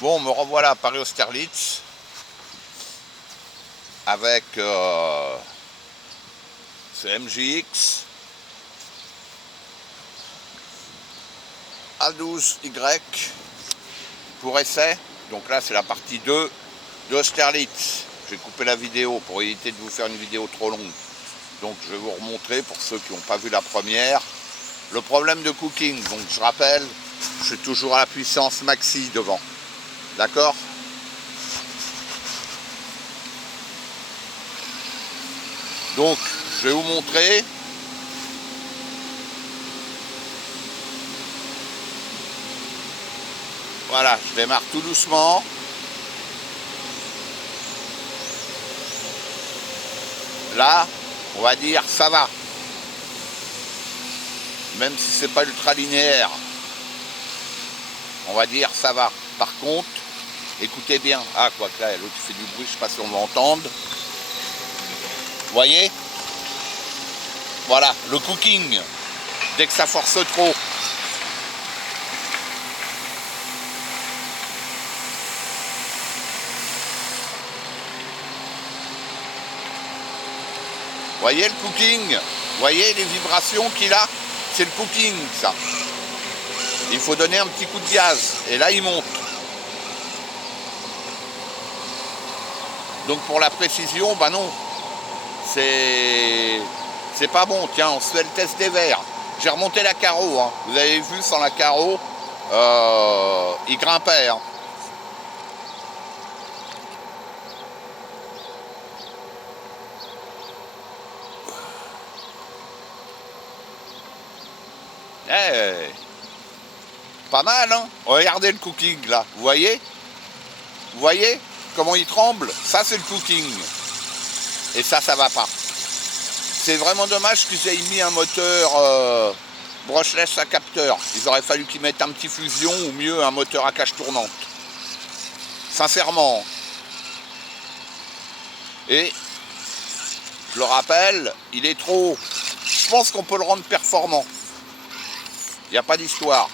Bon, me revoilà à Paris-Austerlitz avec ce MJX A12Y pour essai. Donc là, c'est la partie 2 de Austerlitz. J'ai coupé la vidéo pour éviter de vous faire une vidéo trop longue. Donc je vais vous remontrer pour ceux qui n'ont pas vu la première. Le problème de cooking, donc je rappelle, je suis toujours à la puissance maxi devant. D'accord ? Donc je vais vous montrer. Voilà, je démarre tout doucement. Là, on va dire ça va. Même si c'est pas ultra linéaire, on va dire ça va. Par contre, écoutez bien. Ah, quoi que là, l'autre fait du bruit, je sais pas si on va entendre. Vous voyez? Voilà, le cooking. Dès que ça force trop. Voyez le cooking? Voyez les vibrations qu'il a? C'est le cooking, ça. Il faut donner un petit coup de gaz. Et là, il monte. Donc pour la précision, bah non. C'est pas bon. Tiens, on se fait le test des verres. J'ai remonté la carreau. Hein. Vous avez vu, sans la carreau, il grimpait. Hein. Hey, pas mal, hein? Regardez le cooking, là. Vous voyez? Vous voyez comment il tremble? Ça, c'est le cooking. Et ça va pas. C'est vraiment dommage qu'ils aient mis un moteur brushless à capteur. Il aurait fallu qu'ils mettent un petit fusion ou mieux un moteur à cage tournante. Sincèrement. Et, je le rappelle, il est trop... Je pense qu'on peut le rendre performant. Il n'y a pas d'histoire.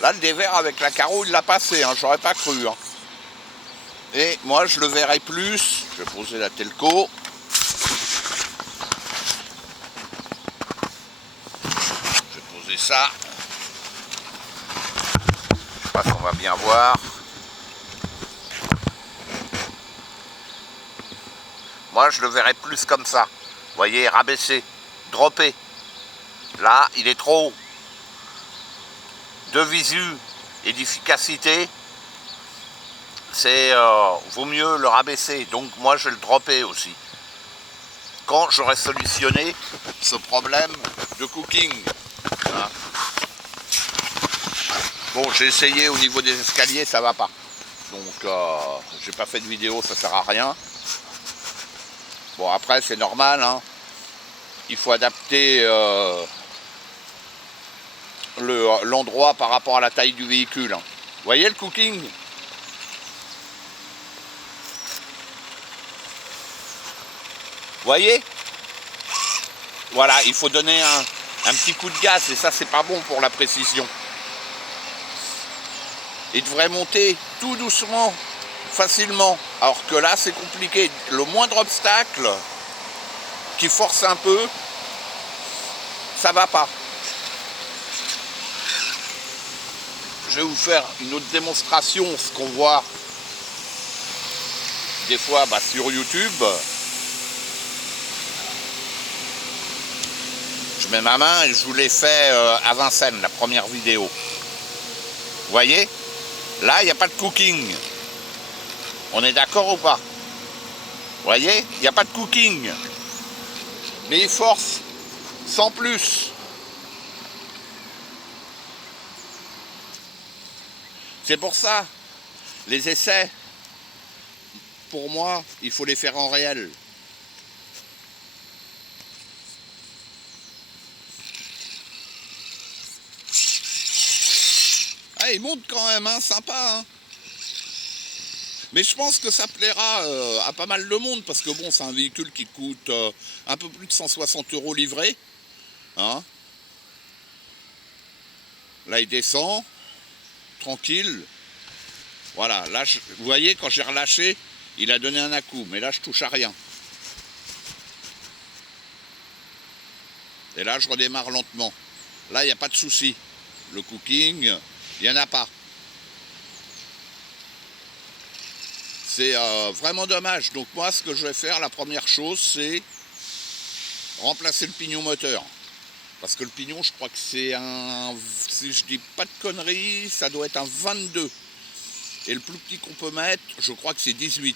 Là, le dévers avec la carreau, il l'a passé. Hein, j'aurais pas cru. Hein. Et moi, je le verrai plus. Je vais poser la telco. Je vais poser ça. Je sais pas si on va bien voir. Moi, je le verrai plus comme ça. Vous voyez, rabaissé, droppé. Là, il est trop haut. De visu et d'efficacité, c'est vaut mieux le rabaisser. Donc moi, je vais le dropper aussi. Quand j'aurai solutionné ce problème de cooking. Hein. Bon, j'ai essayé au niveau des escaliers, ça va pas. Donc, j'ai pas fait de vidéo, ça sert à rien. Bon, après, c'est normal. Hein. Il faut adapter l'endroit par rapport à la taille du véhicule. Hein. Vous voyez le cooking? Voyez? Voilà, il faut donner un petit coup de gaz et ça c'est pas bon pour la précision. Il devrait monter tout doucement, facilement. Alors que là c'est compliqué. Le moindre obstacle qui force un peu, ça va pas. Je vais vous faire une autre démonstration, ce qu'on voit des fois sur YouTube. Je mets ma main et je vous l'ai fait à Vincennes, la première vidéo. Vous voyez? Là, il n'y a pas de cooking. On est d'accord ou pas? Vous voyez? Il n'y a pas de cooking. Mais il force sans plus. C'est pour ça, les essais, pour moi, il faut les faire en réel. Ah, il monte quand même, hein, sympa. Hein. Mais je pense que ça plaira à pas mal de monde, parce que bon, c'est un véhicule qui coûte un peu plus de 160 € livré. Hein. Là, il descend, tranquille. Voilà, là, vous voyez, quand j'ai relâché, il a donné un à-coup, mais là, je touche à rien. Et là, je redémarre lentement. Là, il n'y a pas de souci. Le cooking, il n'y en a pas. C'est vraiment dommage. Donc moi, ce que je vais faire, la première chose, c'est remplacer le pignon moteur. Parce que le pignon, je crois que c'est un... Si je dis pas de conneries, ça doit être un 22. Et le plus petit qu'on peut mettre, je crois que c'est 18.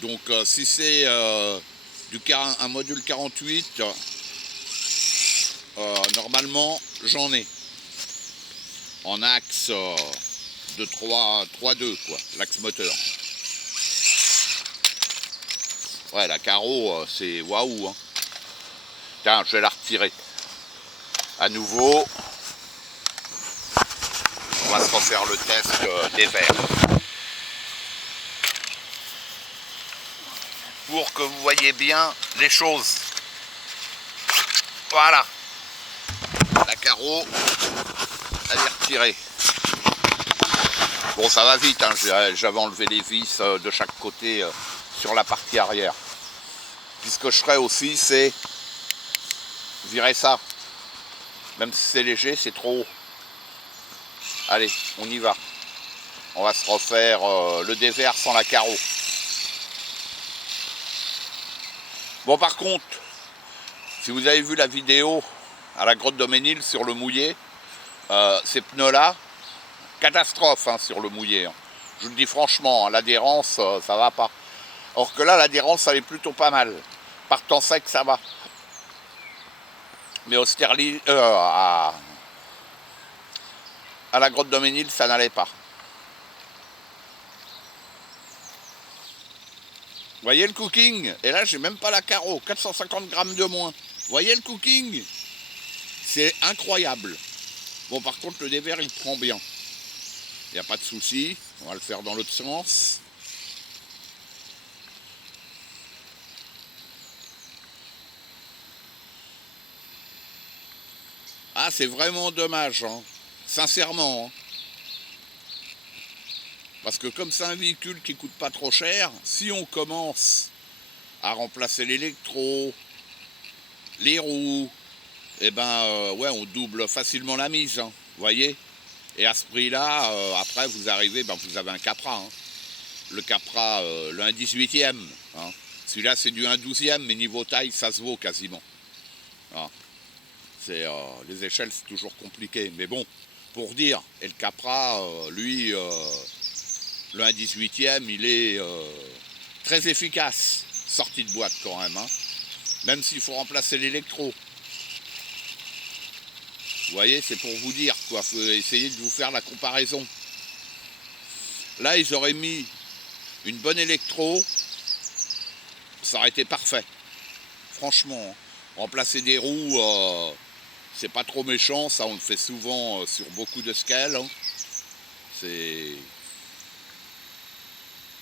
Donc si c'est un module 48, normalement, j'en ai. En axe de 3,2 quoi, l'axe moteur. Ouais, la carreau, c'est waouh. Hein. Tiens, je vais la retirer. À nouveau, on va se refaire le test des verres. Pour que vous voyez bien les choses. Voilà. La carreau, elle est retirée. Bon, ça va vite, hein. J'avais enlevé les vis de chaque côté sur la partie arrière. Puis ce que je ferai aussi, c'est virer ça. Même si c'est léger, c'est trop haut. Allez, on y va. On va se refaire le dévers sans la carreau. Bon, par contre, si vous avez vu la vidéo à la grotte Doménil sur le mouillé, ces pneus-là, catastrophe hein, sur le mouillé. Hein. Je vous le dis franchement, hein, l'adhérence, ça va pas. Or que là, l'adhérence, elle est plutôt pas mal. Partant sec, ça va. Mais au Sterling, à la grotte Doménil, ça n'allait pas. Vous voyez le cooking? Et là, j'ai même pas la carreau, 450 grammes de moins. Vous voyez le cooking? C'est incroyable. Bon, par contre, le dévers, il prend bien. Il n'y a pas de souci. On va le faire dans l'autre sens. Ah, c'est vraiment dommage, hein. Sincèrement. Hein. Parce que comme c'est un véhicule qui coûte pas trop cher, si on commence à remplacer l'électro, les roues, eh ben ouais, on double facilement la mise, hein, vous voyez. Et à ce prix-là, après vous arrivez, ben, vous avez un Capra. Hein. Le Capra, le 1,18e. Hein. Celui-là c'est du 1,12e, mais niveau taille, ça se vaut quasiment. Hein. Les échelles, c'est toujours compliqué. Mais bon, pour dire, et le Capra, lui, le 1,18e, il est très efficace. Sortie de boîte quand même. Hein. Même s'il faut remplacer l'électro. Vous voyez, c'est pour vous dire, quoi. Faut essayer de vous faire la comparaison. Là, ils auraient mis une bonne électro, ça aurait été parfait. Franchement, remplacer des roues, c'est pas trop méchant, ça on le fait souvent sur beaucoup de scales. Hein. C'est...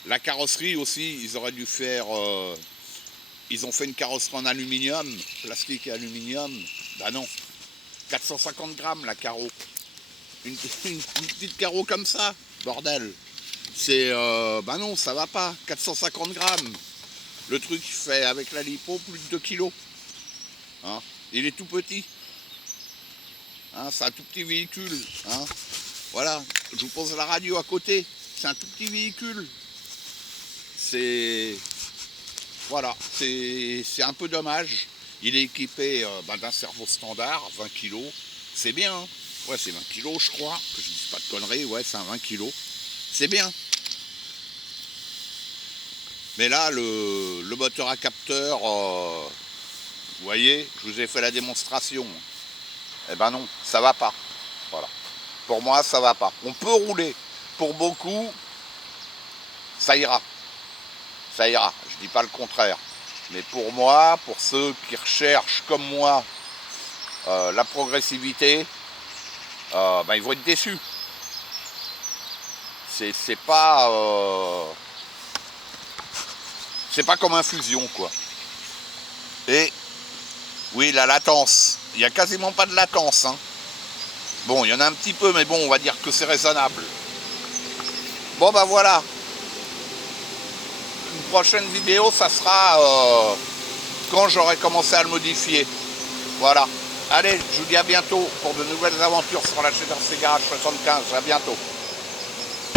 La carrosserie aussi, ils auraient dû faire... ils ont fait une carrosserie en aluminium, plastique et aluminium. Bah non, 450 grammes la carreau. Une petite carreau comme ça, bordel. C'est... bah non, ça va pas, 450 grammes. Le truc fait avec la lipo plus de 2 kilos. Hein, il est tout petit. Hein, c'est un tout petit véhicule. Hein. Voilà, je vous pose la radio à côté. C'est un tout petit véhicule. C'est... Voilà, c'est un peu dommage. Il est équipé d'un cerveau standard, 20 kg. C'est bien. Hein. Ouais, c'est 20 kg, je crois. Que je ne dise pas de conneries. Ouais, c'est un 20 kg. C'est bien. Mais là, le moteur à capteur, vous voyez, je vous ai fait la démonstration. Eh ben non, ça va pas. Voilà. Pour moi, ça va pas. On peut rouler. Pour beaucoup, ça ira. Ça ira. Je dis pas le contraire. Mais pour moi, pour ceux qui recherchent comme moi la progressivité, ben ils vont être déçus. C'est pas comme un Fusion, quoi. Et oui, la latence. Il n'y a quasiment pas de latence. Hein. Bon, il y en a un petit peu, mais bon, on va dire que c'est raisonnable. Bon bah voilà. Une prochaine vidéo, ça sera quand j'aurai commencé à le modifier. Voilà. Allez, je vous dis à bientôt pour de nouvelles aventures sur la chaîne RC Garage 75. À bientôt.